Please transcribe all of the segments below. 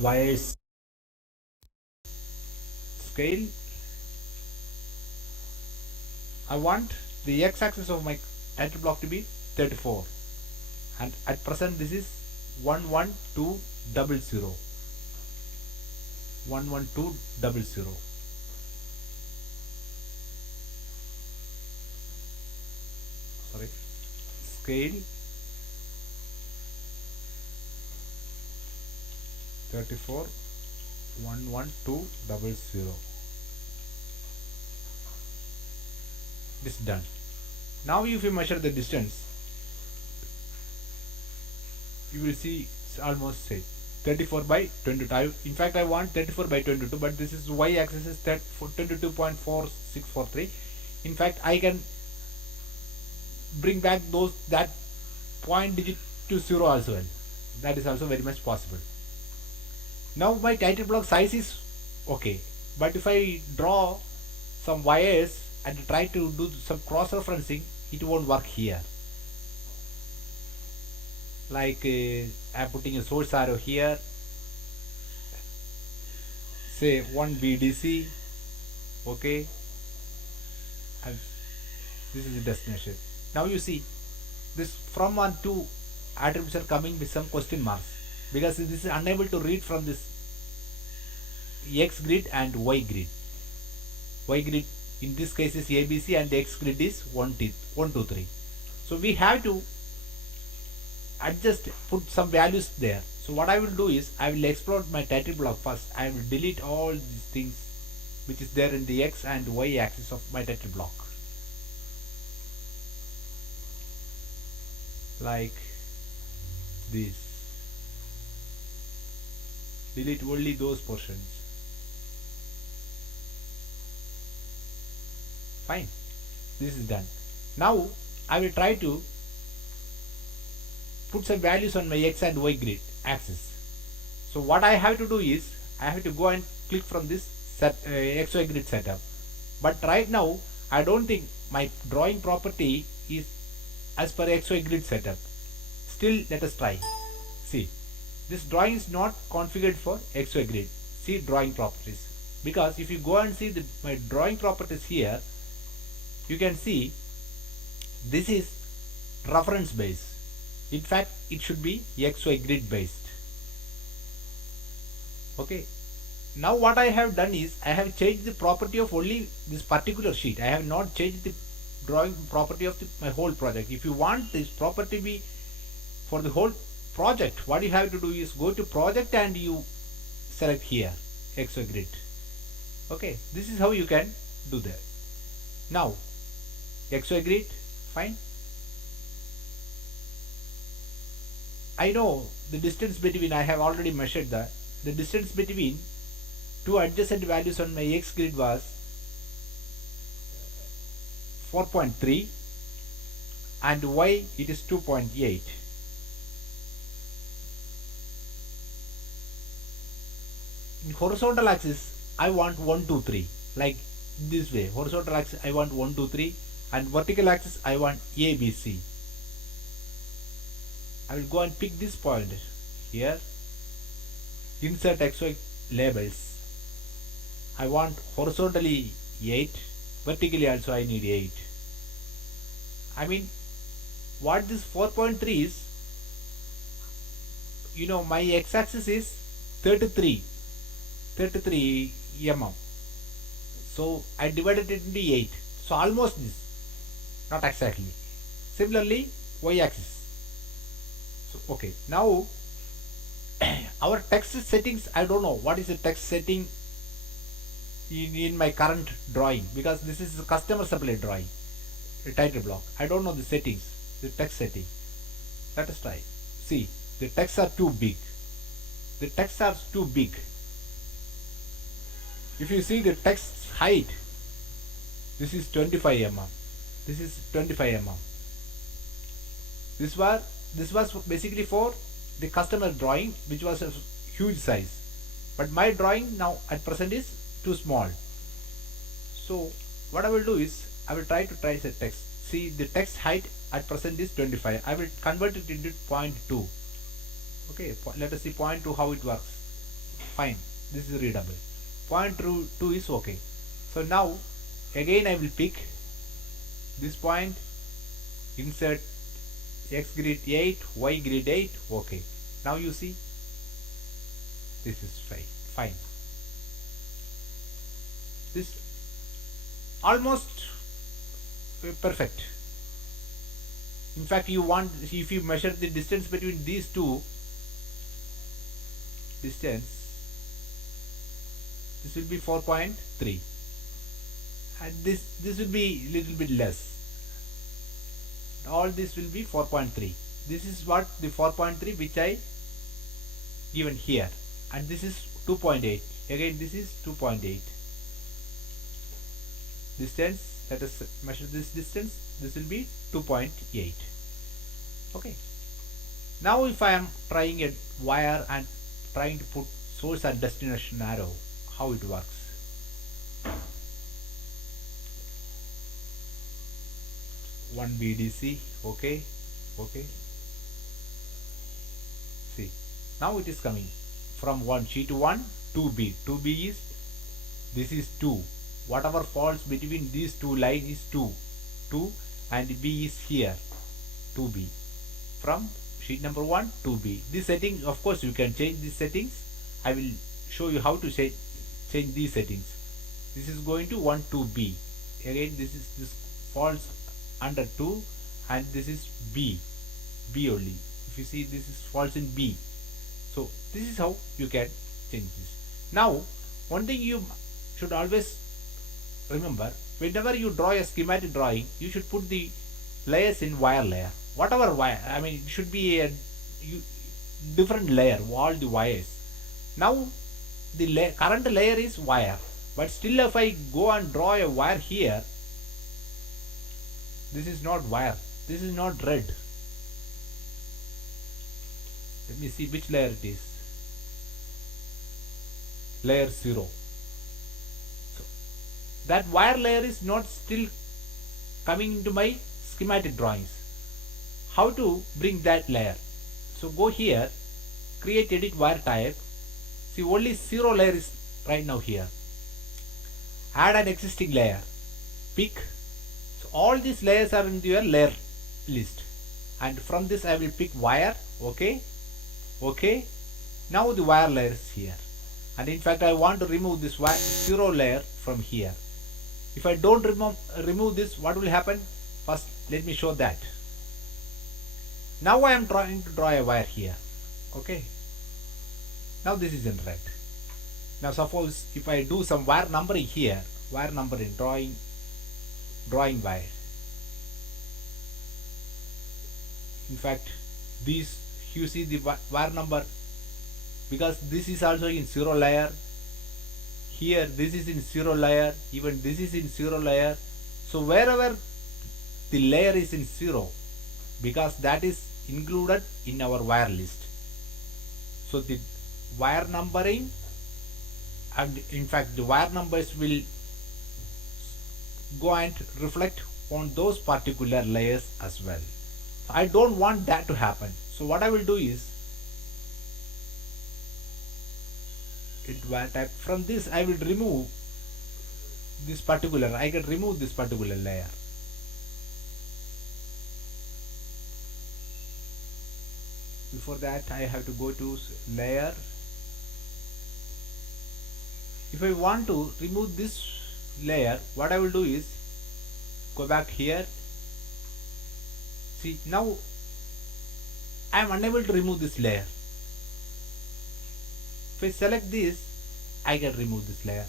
wires scale. I want the x-axis of my title block to be 34, and at present this is 11200. 11200. Sorry, scale 34 11200. This is done. Now if you measure the distance, you will see it's almost say 34 by 22. In fact, I want 34 by 22, but this is y axis is 22.4643. In fact, I can bring back those that point digit to 0 as well. That is also very much possible. Now my title block size is okay, but if I draw some wires and try to do some cross referencing, it won't work here. Like I'm putting a source arrow here, say 1 VDC, okay, and this is the destination. Now you see this from and to attributes are coming with some question marks because this is unable to read from this X grid and Y grid. Y grid in this case is ABC and X grid is 1, 2, 3. So we have to adjust, put some values there. So what I will do is I will explode my title block first. I will delete all these things which is there in the X and Y axis of my title block. Like this. Delete only those portions. Fine. This is done. Now I will try to put some values on my X and Y grid axis. So what I have to do is I have to go and click from this XY grid setup. But right now I don't think my drawing property is as per XY grid setup. Still, let us try. See, this drawing is not configured for XY grid. See drawing properties. Because if you go and see my drawing properties here, you can see this is reference based. In fact, it should be XY grid based. Okay. Now what I have done is I have changed the property of only this particular sheet. I have not changed the drawing property of my whole project. If you want this property to be for the whole project, what you have to do is go to project and you select here XY grid. Okay, this is how you can do that. Now XY grid, fine. I know the distance between, I have already measured that. The distance between two adjacent values on my X grid was 4.3 and Y it is 2.8. In horizontal axis I want 1, 2, 3, like this way. Horizontal axis I want 1, 2, 3, and vertical axis I want A, B, C. I will go and pick this point here, insert XY labels. I want horizontally 8, vertically also I need 8. I mean, what this 4.3 is, you know, my x-axis is 33 mm. So I divided it into 8. So almost this, not exactly. Similarly, y-axis. So okay, now our text settings, I don't know what is the text setting in my current drawing, because this is a customer supply drawing, a title block. I don't know the settings, the text setting. Let us try. See, the texts are too big. The texts are too big. If you see the text height, this is 25 mm. This is 25 mm. This was basically for the customer drawing, which was a huge size. But my drawing now at present is too small. So what I will do is I will try to trace a text. See, the text height at present is 25. I will convert it into 0.2. Okay, let us see 0.2 how it works. fine, this is readable. Point 2 is okay. So now again I will pick this point, insert x grid 8, y grid 8, okay. Now you see this is fine. This almost perfect. In fact, you want, if you measure the distance between these two, distance, this will be 4.3, and this will be little bit less. All this will be 4.3. This is what the 4.3 which I given here, and this is 2.8. Again, this is 2.8. Distance, let us measure this distance. This will be 2.8. Okay. Now if I am trying a wire and trying to put source and destination arrow, how it works? One VDC, okay. See, now it is coming from one sheet 1, 2B. 2B is, this is 2. Whatever falls between these two lines is 2, and B is here, 2B. From sheet number 1, 2B. This setting, of course, you can change these settings. I will show you how to change these settings. This is going to 1, 2B. Again, this falls under 2, and this is B only. If you see, this is falls in B. So this is how you can change this. Now, one thing you should always remember, whenever you draw a schematic drawing, you should put the layers in wire layer. Whatever wire, I mean, it should be a different layer, all the wires. Now the current layer is wire, but still if I go and draw a wire here, this is not wire, this is not red. Let me see which layer it is. Layer 0. So that wire layer is not still coming into my schematic drawings. How to bring that layer? So go here, create edit wire type. See, only 0 layer is right now here. Add an existing layer. Pick. So all these layers are in your layer list. And from this I will pick wire. Okay. Now the wire layer is here. And in fact I want to remove this 0 layer from here. If I don't remove this, what will happen? First let me show that. Now I am trying to draw a wire here. Okay. Now this is in red. Now suppose if I do some wire numbering here, wire numbering, drawing wire. In fact, these, you see the wire number, because this is also in 0 layer. Here this is in 0 layer, even this is in 0 layer. So wherever the layer is in 0, because that is included in our wire list. So the wire numbering, and in fact the wire numbers will go and reflect on those particular layers as well. I don't want that to happen. So what I will do is, wire type, from this I will remove this particular, I can remove this particular layer. Before that I have to go to layer. If I want to remove this layer, what I will do is go back here. See, now I am unable to remove this layer. If I select this, I can remove this layer.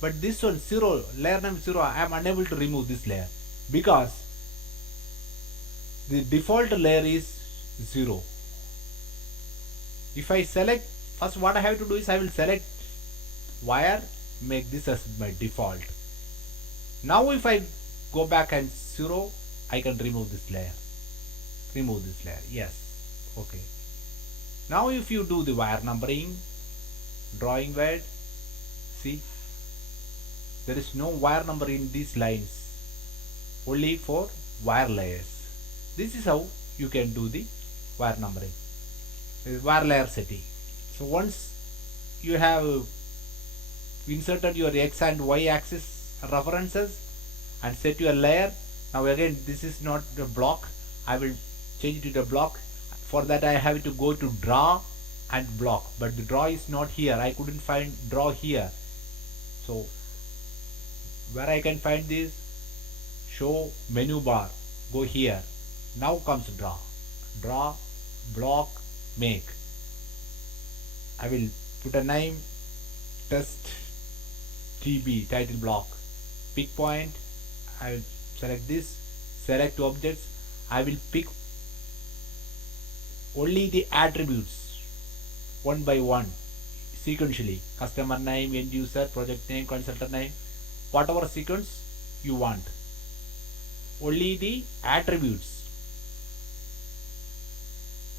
But this one, 0, layer number 0, I am unable to remove this layer because the default layer is 0. If I select, first what I have to do is I will select wire, make this as my default. Now if I go back and 0, I can remove this layer. Yes. Okay. Now if you do the wire numbering, drawing word, see, there is no wire number in these lines, only for wire layers. This is how you can do the wire numbering, wire layer setting. So once you have inserted your x and y axis references and set your layer. Now again, this is not the block. I will change it to the block. For that I have to go to draw and block, but the draw is not here. I couldn't find draw here. So where I can find this? Show menu bar. Go here. Now comes draw. Draw, block, make. I will put a name, test TB, title block. Pick point. I will select this. Select objects. I will pick only the attributes one by one sequentially. Customer name, end user, project name, consultant name, whatever sequence you want. Only the attributes.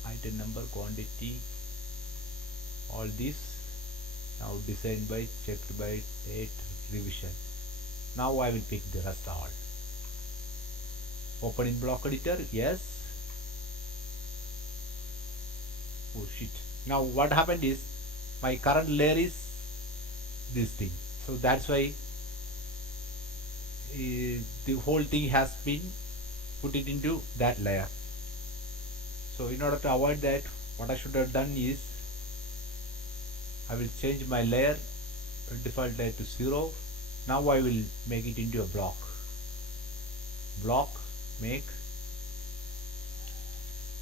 Item number, quantity, all this. Now designed by, checked by, date, revision. Now I will pick the rest all. Open in block editor, yes. Oh shit. Now what happened is my current layer is this thing. So that's why the whole thing has been put it into that layer. So in order to avoid that, what I should have done is I will change my layer, default layer to 0. Now I will make it into a block. Block, make,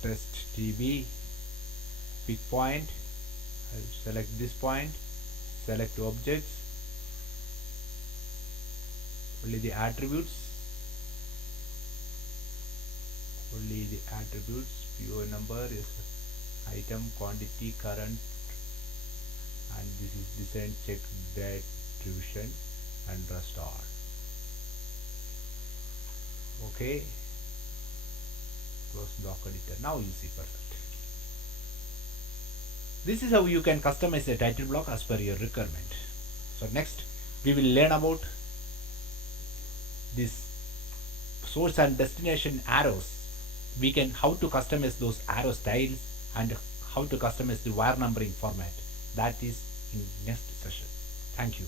test TB, pick point. I will select this point, select objects, only the attributes, PO number is item, quantity, current, and this is design, check, date, revision, and rest all. Okay, close block editor. Now you see perfect. This is how you can customize a title block as per your requirement. So next we will learn about this source and destination arrows. We can how to customize those arrow styles and how to customize the wire numbering format. That is in next session. Thank you.